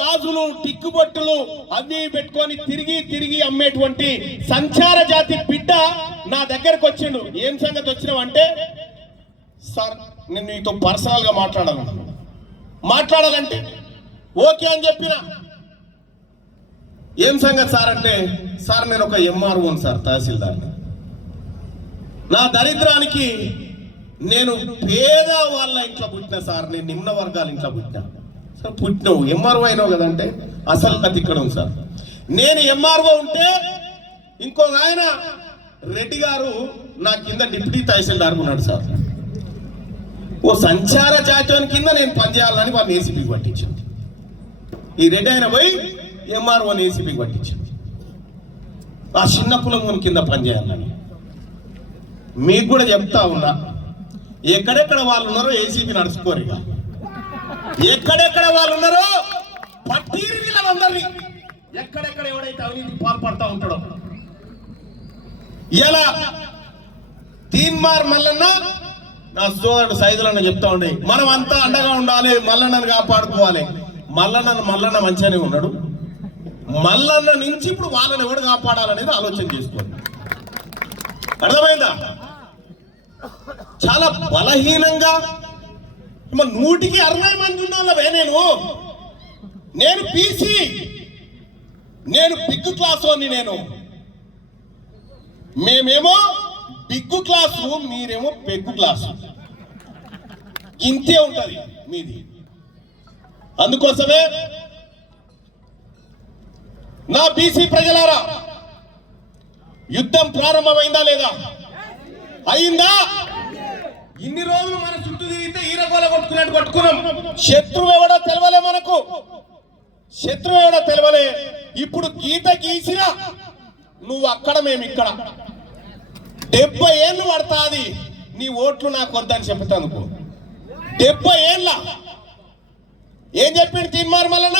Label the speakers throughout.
Speaker 1: గాజులు టిక్కుబొట్టులు అవి పెట్టుకొని తిరిగి తిరిగి అమ్మేటువంటి సంచార జాతి బిడ్డ నా దగ్గరకు వచ్చిండు. ఏం సంగతి వచ్చినావు అంటే సార్ నేను నీతో పర్సనల్గా మాట్లాడాలి. మాట్లాడాలంటే ఓకే అని చెప్పిన. ఏం సంగతి సార్ అంటే సార్ నేను ఒక ఎంఆర్ఓని సార్ తహసీల్దార్ నా దరిద్రానికి నేను పేద వాళ్ళ ఇంట్లో పుట్టిన సార్ నేను నిమ్న వర్గాల ఇంట్లో పుట్టినా. సార్ పుట్టినవు. ఎంఆర్ఓ అయినావు కదంటే అసలు కథ ఇక్కడ ఉంది సార్ నేను ఎంఆర్ఓ ఉంటే ఇంకో ఆయన రెడ్డి గారు నా కింద డిప్యూటీ తహసీల్దార్ ఉన్నాడు సార్. ఓ సంచార జాతీయం కింద నేను పనిచేయాలని వాళ్ళని ఏసీపీకి పట్టించింది. ఈ రెడ్డి ఆయన పోయి ఎంఆర్ఓని ఏసీపీకి పట్టించింది. ఆ చిన్న కులం కింద పనిచేయాలని. మీకు కూడా చెప్తా ఉన్నా. ఎక్కడెక్కడ వాళ్ళు ఉన్నారో ఏసీపీ నడుచుకోరు ఇక. ఎక్కడెక్కడ వాళ్ళు ఉన్నారో పట్టీరు వీళ్ళందరినీ ఎక్కడెక్కడ ఎవడైతే అవినీతికి పాల్పడతా ఉంటాడో. ఇలా తీన్మార్ మల్లన్న నా సోదరుడు సైదులన్న చెప్తా ఉండే మనం అంతా అండగా ఉండాలి మల్లన్నను కాపాడుకోవాలి. మల్లన్న మల్లన్న మంచిగానే ఉన్నాడు. మల్లన్న నుంచి ఇప్పుడు వాళ్ళని ఎవడు కాపాడాలనేది ఆలోచన చేసుకోండి అర్థమైందా? చాలా బలహీనంగా మరి నూటికి అరవై మంది ఉన్నాళ్ళవే నేను. నేను పీసీ నేను బిగ్ క్లాస్ అని నేను. మేమేమో బిగ్ క్లాసు మీరేమో పెగ్గు క్లాసు. ఇంతే ఉంటుంది మీది. అందుకోసమే నా బీసీ ప్రజలారా యుద్ధం ప్రారంభమైందా లేదా? అయిందా? ఇన్ని రోజులు మన చుట్టూ తిరిగితే ఈరగోల కొట్టుకున్నట్టు కొట్టుకున్నాం. శత్రువు ఎవడో తెలవలే మనకు. శత్రువు ఎవడో తెలవలే. ఇప్పుడు గీత గీసినా నువ్వు అక్కడ మేము ఇక్కడ. డెబ్బై ఏళ్ళు పడతాది. నీ ఓట్లు నాకు వద్దని చెప్తాను డెబ్బై ఏళ్ళ. ఏం చెప్పిండు తీన్మార్ మల్లన్న?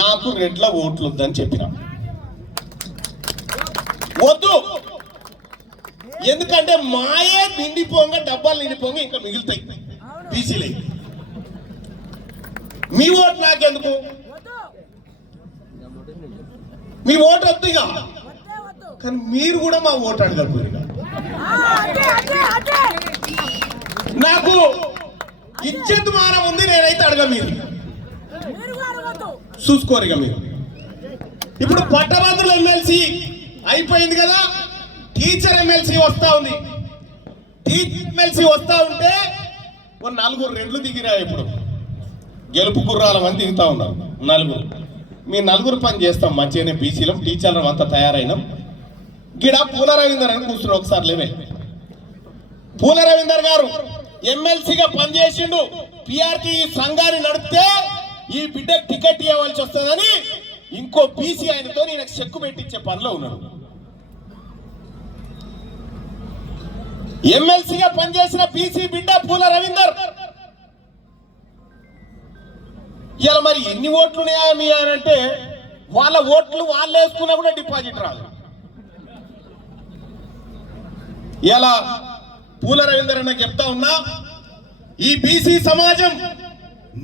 Speaker 1: నాకు రెడ్ల ఓట్లు వద్దని చెప్పిన. వద్దు. ఎందుకంటే మాయే నిండిపోంగా డబ్బాలు నిండిపోంగా ఇంకా మిగులుతాయి. బీసీలే మీ ఓటు నాకెందుకు? మీ ఓటు వద్దు ఇక. కానీ మీరు కూడా మా ఓటు
Speaker 2: అదే.
Speaker 1: నాకు ఇచ్చేది మానం ఉంది నేనైతే అడగ మీరు. చూసుకోరు ఇక మీరు. ఇప్పుడు పట్టభద్రుల ఎమ్మెల్సీ అయిపోయింది కదా టీచర్ ఎమ్మెల్సీ వస్తా ఉంది. టీచర్ ఎమ్మెల్సీ వస్తా ఉంటే ఒక నలుగురు రెడ్లు దిగిరా ఇప్పుడు. గెలుపు గుర్రాల మంది దిగుతా ఉన్నారు. నలుగురు. మీ నలుగురు పని చేస్తాం. మంచిగానే బీసీలం టీచర్లం అంతా తయారైనాం. గిడ పూల రవీందర్ అని కూర్చుని ఒకసారి లేవే. పూల రవీందర్ గారు ఎమ్మెల్సీగా పనిచేసిండు పిఆర్టీ సంఘాన్ని నడిపితే ఈ బిడ్డకు టికెట్ ఇవ్వవలసి వస్తుందని ఇంకో బీసీ ఆయనతో నేను చెక్కు పెట్టించే పనిలో ఉన్నాడు. ఎమ్మెల్సీగా పనిచేసిన బీసీ బిడ్డ పూల రవీందర్. ఇలా మరి ఎన్ని ఓట్లు ఉన్నాయా మీ అని అంటే వాళ్ళ ఓట్లు వాళ్ళు వేసుకున్నా కూడా డిపాజిట్ రాదు. ఇలా పూల రవీందర్ అన్న చెప్తా ఉన్నా ఈ బీసీ సమాజం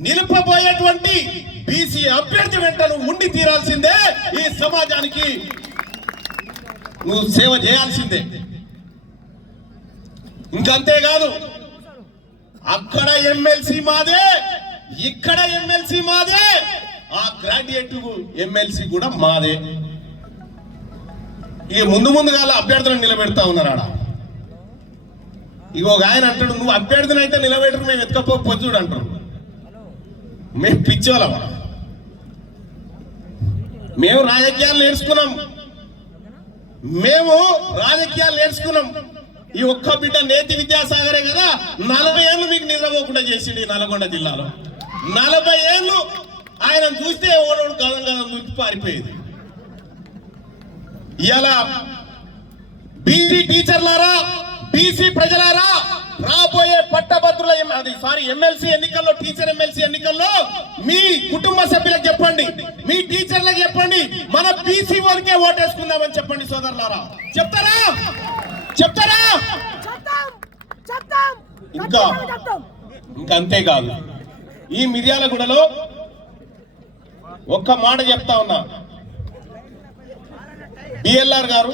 Speaker 1: నిలుపబోయేటువంటి బీసీ అభ్యర్థి వెంట నువ్వు ఉండి తీరాల్సిందే ఈ సమాజానికి. నువ్వు సేవ చేయాల్సిందే. ఇంకంతేకాదు అక్కడ ఎమ్మెల్సీ మాదే ఇక్కడ ఎమ్మెల్సీ మాదే ఆ గ్రాడ్యుయేట్ ఎమ్మెల్సీ కూడా మాదే. ఇక ముందు ముందు కాల అభ్యర్థులను నిలబెడతా ఉన్నారు ఆడ. ఇక ఒక ఆయన అంటాడు నువ్వు అభ్యర్థిని అయితే నిలబెట్టరు మేము ఎత్తుకపోతే అంటారు. మేము పిచ్చోళ్ళం. మేము రాజకీయాలు నేర్చుకున్నాం. మేము రాజకీయాలు నేర్చుకున్నాం. ఈ ఒక్క బిడ్డ నేతి విద్యాసాగరే కదా నలభై ఏళ్ళు మీకు నిద్రపోకుండా చేసిండు ఈ నల్గొండ జిల్లాలో. నలభై ఏళ్ళు ఆయన చూస్తే ఓడోడు గదం గదం చూసి పారిపోయేది. ఇలా బీసీ టీచర్లారా బీసీ ప్రజలారా రాబోయే పట్టభద్రుల అది సారీ ఎమ్మెల్సీ ఎన్నికల్లో టీచర్ ఎమ్మెల్సీ ఎన్నికల్లో మీ కుటుంబ సభ్యులకు చెప్పండి మీ టీచర్లకు చెప్పండి మన బీసీ వరకే ఓటేసుకుందామని చెప్పండి సోదరులారా. చెప్తారా? చెప్తారా?
Speaker 2: చెప్తాం చెప్తాం
Speaker 1: ఇంకా ఇంకా అంతేకాదు. ఈ మిర్యాలగూడలో ఒక్క మాట చెప్తా ఉన్నా. బిఎల్ఆర్ గారు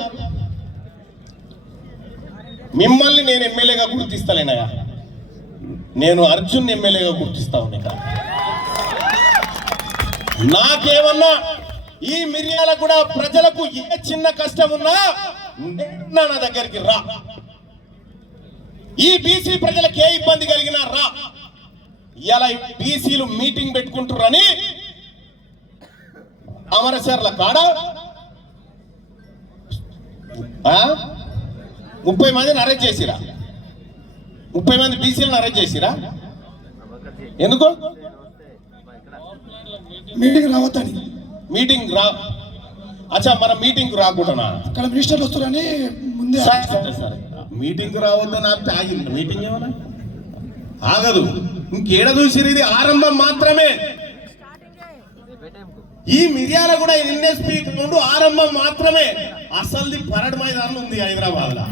Speaker 1: మిమ్మల్ని నేను ఎమ్మెల్యేగా గుర్తిస్తలేనయ్యా. నేను అర్జున్ ఎమ్మెల్యేగా గుర్తిస్తా ఉన్నా. నాకేమన్నా ఈ మిర్యాల కూడా ప్రజలకు ఏ చిన్న కష్టం ఉన్నా నేనున్నా నా దగ్గరికి రా. ఈ బీసీ ప్రజలకు ఏ ఇబ్బంది కలిగినా రా. ఇలా బీసీలు మీటింగ్ పెట్టుకుంటారని అమరచర్ల కాడ? ముప్పై మందిని అరెస్ట్ చేసిరా? ముప్పై మంది బీసీలను అరెస్ట్ చేసిరా? ఎందుకు?
Speaker 3: మీటింగ్ రావద్దని
Speaker 1: మీటింగ్ రా. అచ్చా మన మీటింగ్ రాకుండానా?
Speaker 3: అక్కడ మినిస్టర్లు వస్తారని ముందే.
Speaker 1: మీటింగ్ రావద్దు నాకు ఆగింది మీటింగ్ ఏమన్నా? ఆగదు. ఇంకేడ చూసిరు ఇది ఆరంభం మాత్రమే. ఈ మిర్యాల కూడా ఎన్ఎస్పీ నుండి ఆరంభం మాత్రమే. అసలు పరడ్ మైదానం ఉంది హైదరాబాద్లో